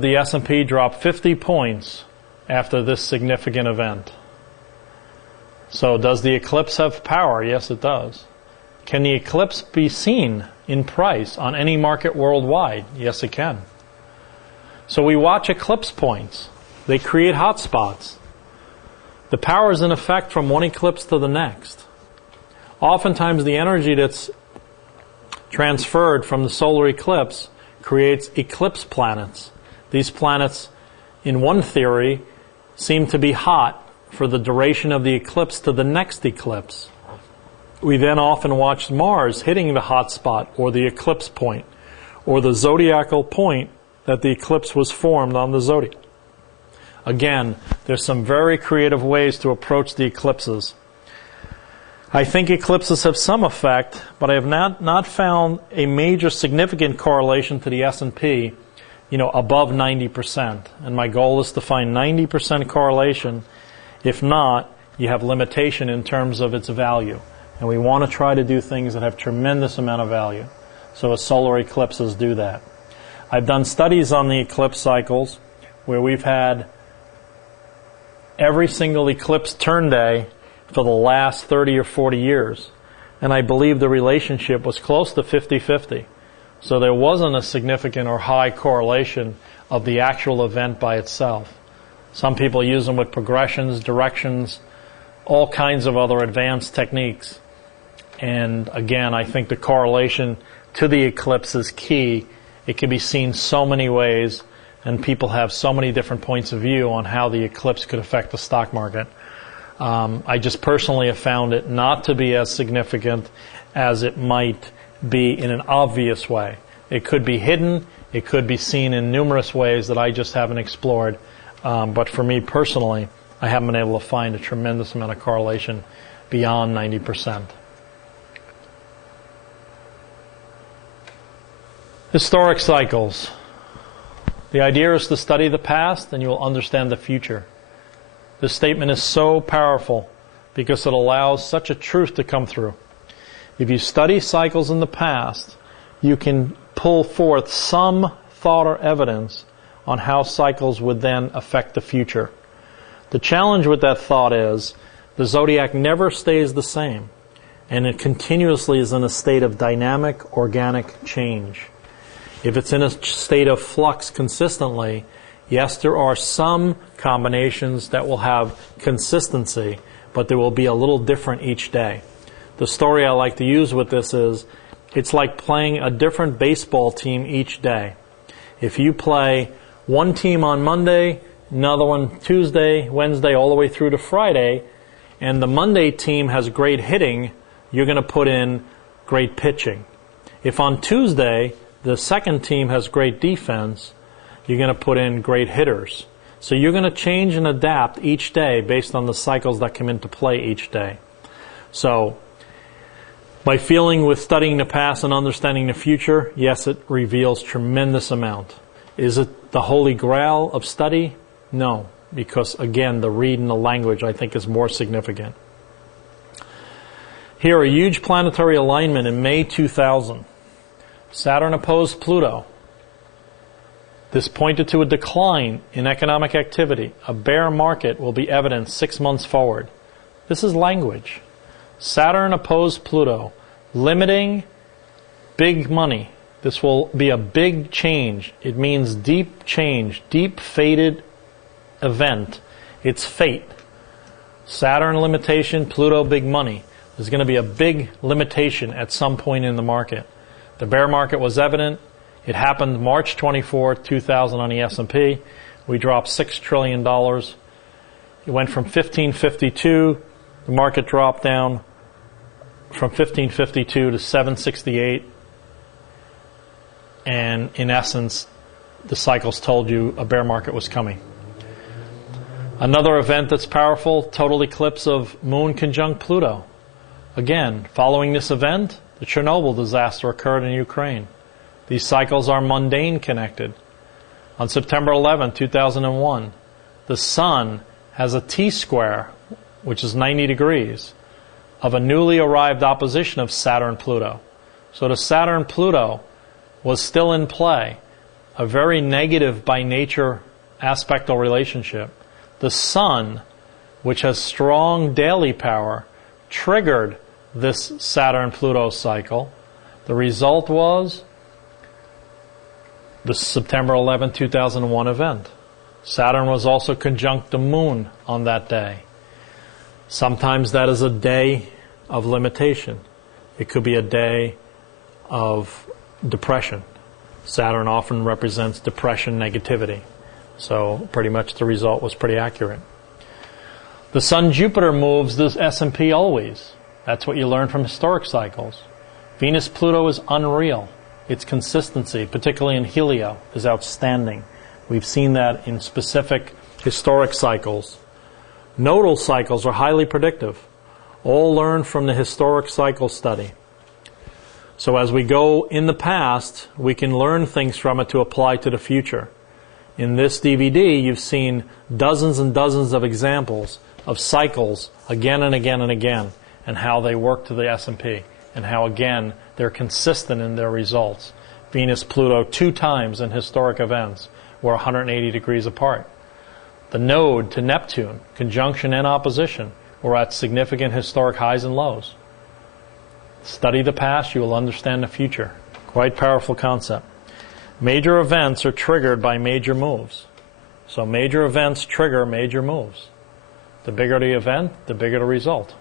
The S&P dropped 50 points after this significant event. So does the eclipse have power? Yes, it does. Can the eclipse be seen in price on any market worldwide? Yes, it can. So we watch eclipse points. They create hotspots. The power is in effect from one eclipse to the next. Oftentimes the energy that's transferred from the solar eclipse creates eclipse planets. These planets, in one theory, seem to be hot for the duration of the eclipse to the next eclipse. We then often watch Mars hitting the hot spot or the eclipse point or the zodiacal point that the eclipse was formed on the zodiac. Again, there's some very creative ways to approach the eclipses. I think eclipses have some effect, but I have not found a major significant correlation to the S&P, above 90%. And my goal is to find 90% correlation. If not, you have limitation in terms of its value. And we want to try to do things that have tremendous amount of value. So solar eclipses do that. I've done studies on the eclipse cycles where we've had every single eclipse turn day for the last 30 or 40 years. And I believe the relationship was close to 50-50. So there wasn't a significant or high correlation of the actual event by itself. Some people use them with progressions, directions, all kinds of other advanced techniques. And again, I think the correlation to the eclipse is key. It can be seen so many ways, and people have so many different points of view on how the eclipse could affect the stock market. I just personally have found it not to be as significant as it might be in an obvious way. It could be hidden. It could be seen in numerous ways that I just haven't explored. But for me personally, I haven't been able to find a tremendous amount of correlation beyond 90%. Historic cycles. The idea is to study the past and you will understand the future. This statement is so powerful because it allows such a truth to come through. If you study cycles in the past, you can pull forth some thought or evidence on how cycles would then affect the future. The challenge with that thought is the zodiac never stays the same, and it continuously is in a state of dynamic, organic change. If it's in a state of flux consistently, yes, there are some combinations that will have consistency, but there will be a little different each day. The story I like to use with this is, it's like playing a different baseball team each day. If you play one team on Monday, another one Tuesday, Wednesday, all the way through to Friday, and the Monday team has great hitting, you're going to put in great pitching. If on Tuesday, the second team has great defense, you're going to put in great hitters. So you're going to change and adapt each day based on the cycles that come into play each day. So my feeling with studying the past and understanding the future, yes, it reveals tremendous amount. Is it the holy grail of study? No, because again, the read and the language I think is more significant. Here, a huge planetary alignment in May 2000. Saturn opposed Pluto. This pointed to a decline in economic activity. A bear market will be evident 6 months forward. This is language. Saturn opposed Pluto, limiting big money. This will be a big change. It means deep change, deep fated event. It's fate. Saturn limitation, Pluto big money. There's going to be a big limitation at some point in the market. The bear market was evident. It happened March 24, 2000 on the S&P. We dropped $6 trillion. It went from 1552. The market dropped down from 1552 to 768. And in essence, the cycles told you a bear market was coming. Another event that's powerful, total eclipse of Moon conjunct Pluto. Again, following this event, the Chernobyl disaster occurred in Ukraine. These cycles are mundane connected. On September 11, 2001, the Sun has a T-square, which is 90 degrees, of a newly arrived opposition of Saturn-Pluto. So the Saturn-Pluto was still in play. a very negative by nature aspectal relationship. The Sun, which has strong daily power, triggered this Saturn-Pluto cycle. The result was the September 11, 2001 event. Saturn was also conjunct the Moon on that day. Sometimes that is a day of limitation. It could be a day of depression. Saturn often represents depression, negativity. So pretty much the result was pretty accurate. The Sun-Jupiter moves this S&P always. That's what you learn from historic cycles. Venus-Pluto is unreal. Its consistency, particularly in helio, is outstanding. We've seen that in specific historic cycles. Nodal cycles are highly predictive. All learned from the historic cycle study. So as we go in the past, we can learn things from it to apply to the future. In this DVD, you've seen dozens and dozens of examples of cycles again and again and again, and how they work to the S&P, and how, again, they're consistent in their results. Venus-Pluto 2 times in historic events were 180 degrees apart. The node to Neptune, conjunction and opposition, were at significant historic highs and lows. Study the past, you will understand the future. Quite powerful concept. Major events are triggered by major moves. So major events trigger major moves. The bigger the event, the bigger the result.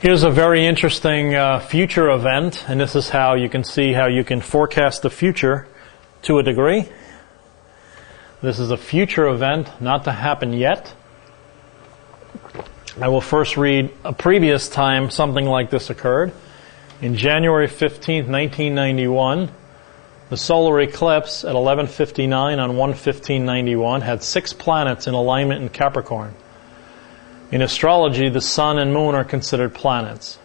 Here's a very interesting future event, and this is how you can see how you can forecast the future to a degree. This is a future event, not to happen yet. I will first read a previous time something like this occurred. In January 15, 1991, the solar eclipse at 11:59 on 1/15/91 had 6 planets in alignment in Capricorn. In astrology, the sun and moon are considered planets.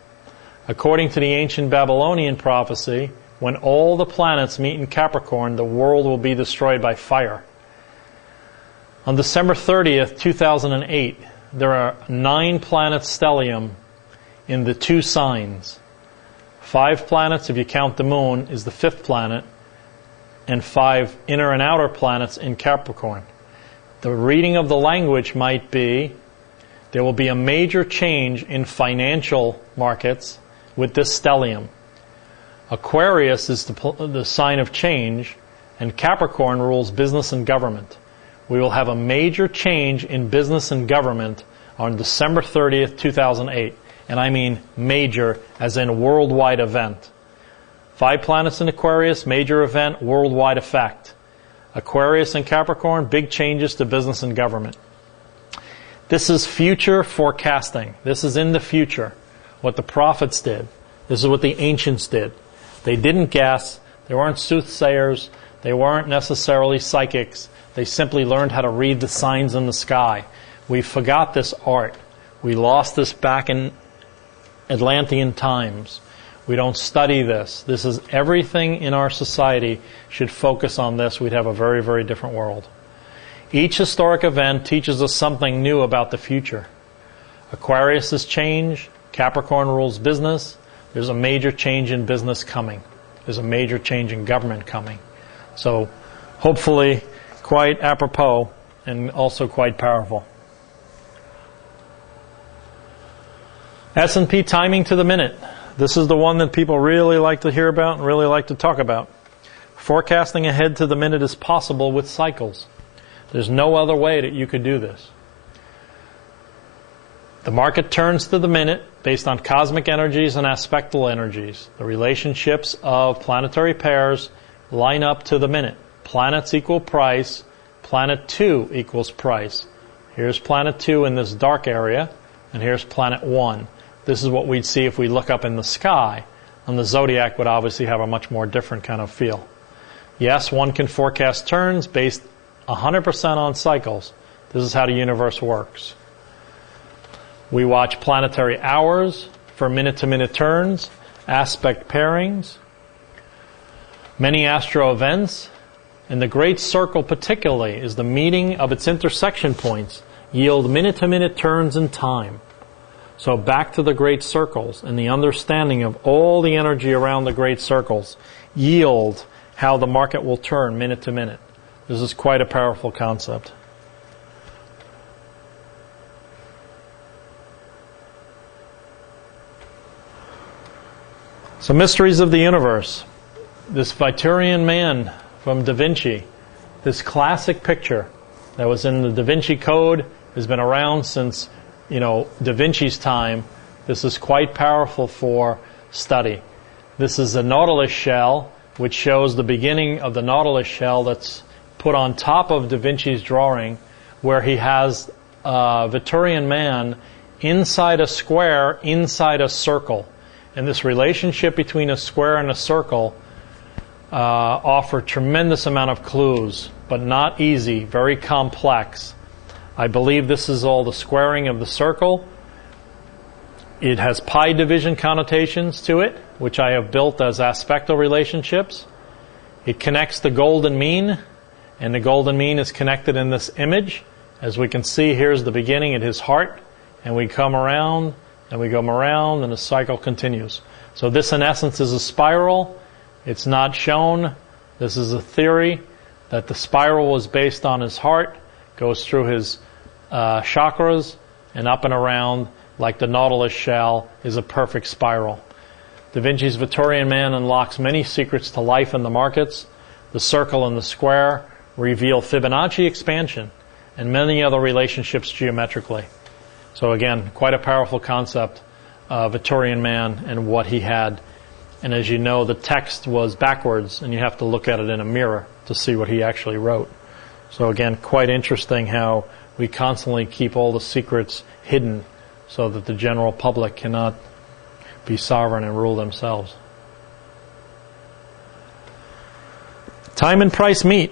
According to the ancient Babylonian prophecy, when all the planets meet in Capricorn, the world will be destroyed by fire. On December 30th, 2008, there are 9 planets stellium in the 2 signs. 5 planets, if you count the moon, is the 5th planet, and 5 inner and outer planets in Capricorn. The reading of the language might be, there will be a major change in financial markets with this stellium. Aquarius is the sign of change, and Capricorn rules business and government. We will have a major change in business and government on December 30th, 2008. And I mean major, as in a worldwide event. 5 planets in Aquarius, major event, worldwide effect. Aquarius and Capricorn, big changes to business and government. This is future forecasting. This is in the future. What the prophets did. This is what the ancients did. They didn't guess. They weren't soothsayers. They weren't necessarily psychics. They simply learned how to read the signs in the sky. We forgot this art. We lost this back in Atlantean times. We don't study this. This is everything in our society should focus on this. We'd have a very, very different world. Each historic event teaches us something new about the future. Aquarius is change. Capricorn rules business. There's a major change in business coming. There's a major change in government coming. So hopefully quite apropos and also quite powerful. S&P timing to the minute. This is the one that people really like to hear about and really like to talk about. Forecasting ahead to the minute is possible with cycles. There's no other way that you could do this. The market turns to the minute based on cosmic energies and aspectal energies. The relationships of planetary pairs line up to the minute. Planets equal price. Planet 2 equals price. Here's planet 2 in this dark area, and here's planet 1. This is what we'd see if we look up in the sky, and the zodiac would obviously have a much more different kind of feel. Yes, one can forecast turns based 100% on cycles. This is how the universe works. We watch planetary hours for minute-to-minute turns, aspect pairings, many astro events, and the Great Circle particularly is the meeting of its intersection points yield minute-to-minute turns in time. So back to the great circles and the understanding of all the energy around the great circles yield how the market will turn minute to minute. This is quite a powerful concept. So mysteries of the universe. This Vitruvian Man from Da Vinci, this classic picture that was in the Da Vinci Code, has been around since, Da Vinci's time. This is quite powerful for study. This is a nautilus shell, which shows the beginning of the nautilus shell that's put on top of Da Vinci's drawing, where he has a Vitruvian Man inside a square, inside a circle. And this relationship between a square and a circle offer tremendous amount of clues, but not easy, very complex. I believe this is all the squaring of the circle. It has pi division connotations to it, which I have built as aspectal relationships. It connects the golden mean, and the golden mean is connected in this image. As we can see, here's the beginning at his heart, and we come around, and we go around, and the cycle continues. So this, in essence, is a spiral. It's not shown. This is a theory that the spiral was based on his heart, goes through his chakras, and up and around, like the nautilus shell, is a perfect spiral. Da Vinci's Vitruvian Man unlocks many secrets to life in the markets. The circle and the square reveal Fibonacci expansion and many other relationships geometrically. So again, quite a powerful concept, Vitruvian Man and what he had. And as you know, the text was backwards, and you have to look at it in a mirror to see what he actually wrote. So again, quite interesting how we constantly keep all the secrets hidden so that the general public cannot be sovereign and rule themselves. Time and price meet.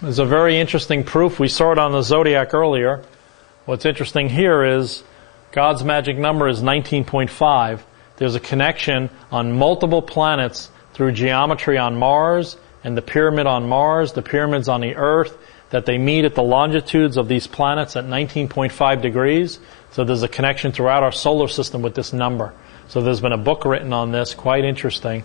There's a very interesting proof. We saw it on the zodiac earlier. What's interesting here is God's magic number is 19.5. There's a connection on multiple planets through geometry on Mars and the pyramid on Mars, the pyramids on the Earth, that they meet at the longitudes of these planets at 19.5 degrees. So there's a connection throughout our solar system with this number. So there's been a book written on this, quite interesting.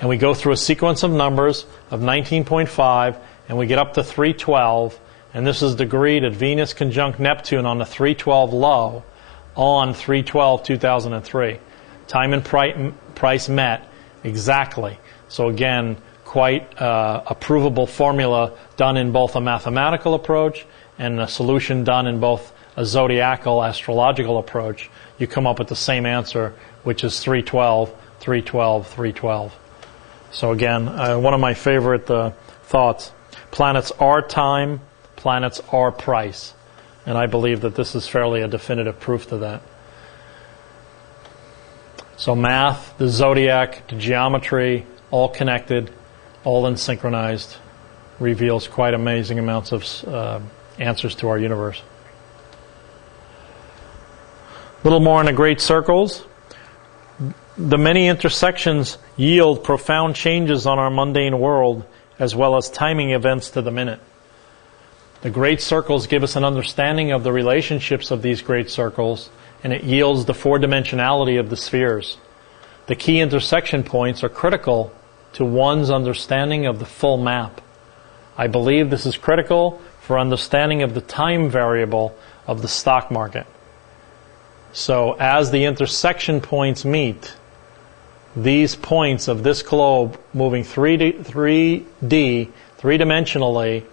And we go through a sequence of numbers of 19.5, and we get up to 312. And this is degree at Venus conjunct Neptune on the 312 low on 3/12/2003. Time and price met exactly. So again, quite a provable formula done in both a mathematical approach and a solution done in both a zodiacal astrological approach. You come up with the same answer, which is 312, 312, 312. So again, one of my favorite thoughts. Planets are time, planets are price. And I believe that this is fairly a definitive proof to that. So math, the zodiac, the geometry, all connected, all in synchronized, reveals quite amazing amounts of answers to our universe. A little more on the great circles. The many intersections yield profound changes on our mundane world, as well as timing events to the minute. The great circles give us an understanding of the relationships of these great circles, and it yields the four-dimensionality of the spheres. The key intersection points are critical to one's understanding of the full map. I believe this is critical for understanding of the time variable of the stock market. So as the intersection points meet, these points of this globe moving 3D, three-dimensionally,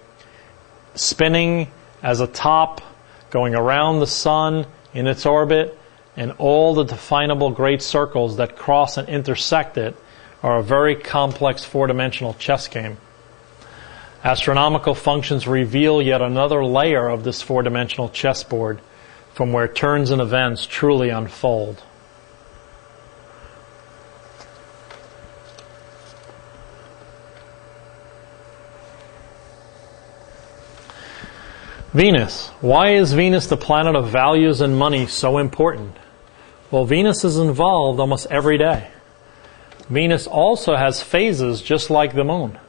spinning as a top, going around the sun in its orbit, and all the definable great circles that cross and intersect it are a very complex four-dimensional chess game. Astronomical functions reveal yet another layer of this four-dimensional chessboard from where turns and events truly unfold. Venus. Why is Venus, the planet of values and money, so important? Well, Venus is involved almost every day. Venus also has phases just like the moon.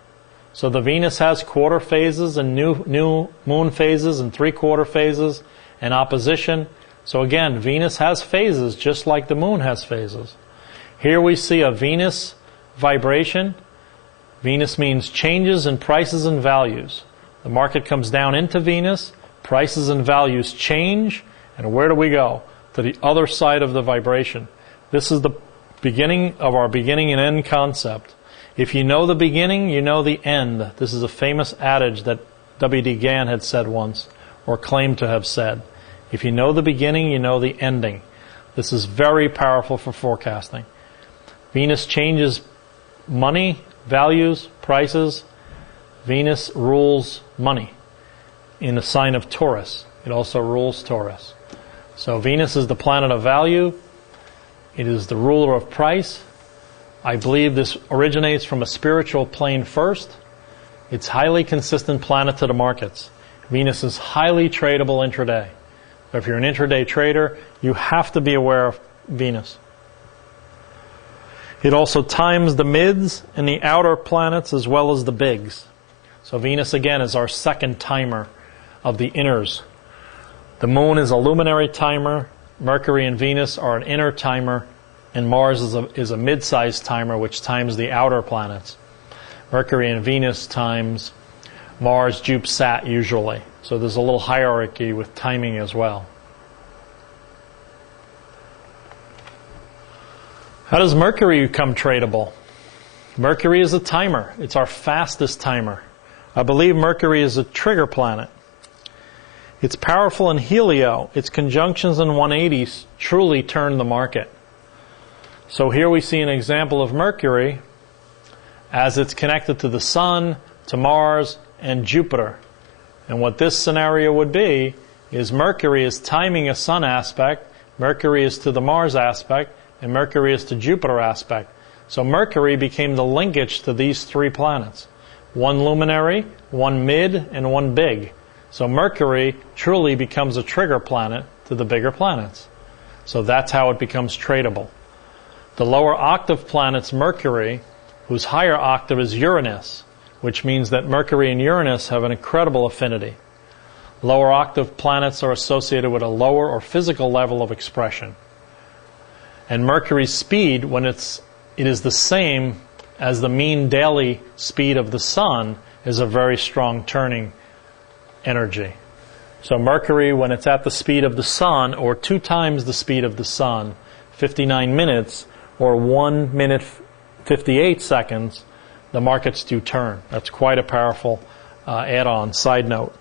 So the Venus has quarter phases and new moon phases and three-quarter phases and opposition. So again, Venus has phases just like the moon has phases. Here we see a Venus vibration. Venus means changes in prices and values. The market comes down into Venus, prices and values change, and where do we go? To the other side of the vibration. This is the beginning of our beginning and end concept. If you know the beginning, you know the end. This is a famous adage that W.D. Gann had said once, or claimed to have said. If you know the beginning, you know the ending. This is very powerful for forecasting. Venus changes money, values, prices. Venus rules money in the sign of Taurus. It also rules Taurus. So Venus is the planet of value. It is the ruler of price. I believe this originates from a spiritual plane first. It's highly consistent planet to the markets. Venus is highly tradable intraday. So if you're an intraday trader, you have to be aware of Venus. It also times the mids and the outer planets as well as the bigs. So Venus, again, is our second timer of the inners. The moon is a luminary timer. Mercury and Venus are an inner timer. And Mars is a mid-sized timer, which times the outer planets. Mercury and Venus times Mars, Jupiter, Sat usually. So there's a little hierarchy with timing as well. How does Mercury become tradable? Mercury is a timer. It's our fastest timer. I believe Mercury is a trigger planet. It's powerful in helio. Its conjunctions in 180s truly turn the market. So here we see an example of Mercury as it's connected to the Sun, to Mars, and Jupiter. And what this scenario would be is Mercury is timing a Sun aspect, Mercury is to the Mars aspect, and Mercury is to Jupiter aspect. So Mercury became the linkage to these three planets. One luminary, one mid, and one big. So Mercury truly becomes a trigger planet to the bigger planets. So that's how it becomes tradable. The lower octave planet's Mercury, whose higher octave is Uranus, which means that Mercury and Uranus have an incredible affinity. Lower octave planets are associated with a lower or physical level of expression. And Mercury's speed, when it is the same as the mean daily speed of the Sun, is a very strong turning energy. So Mercury, when it's at the speed of the Sun, or 2 times the speed of the Sun, 59 minutes, or 1 minute 58 seconds, the markets do turn. That's quite a powerful add-on side note.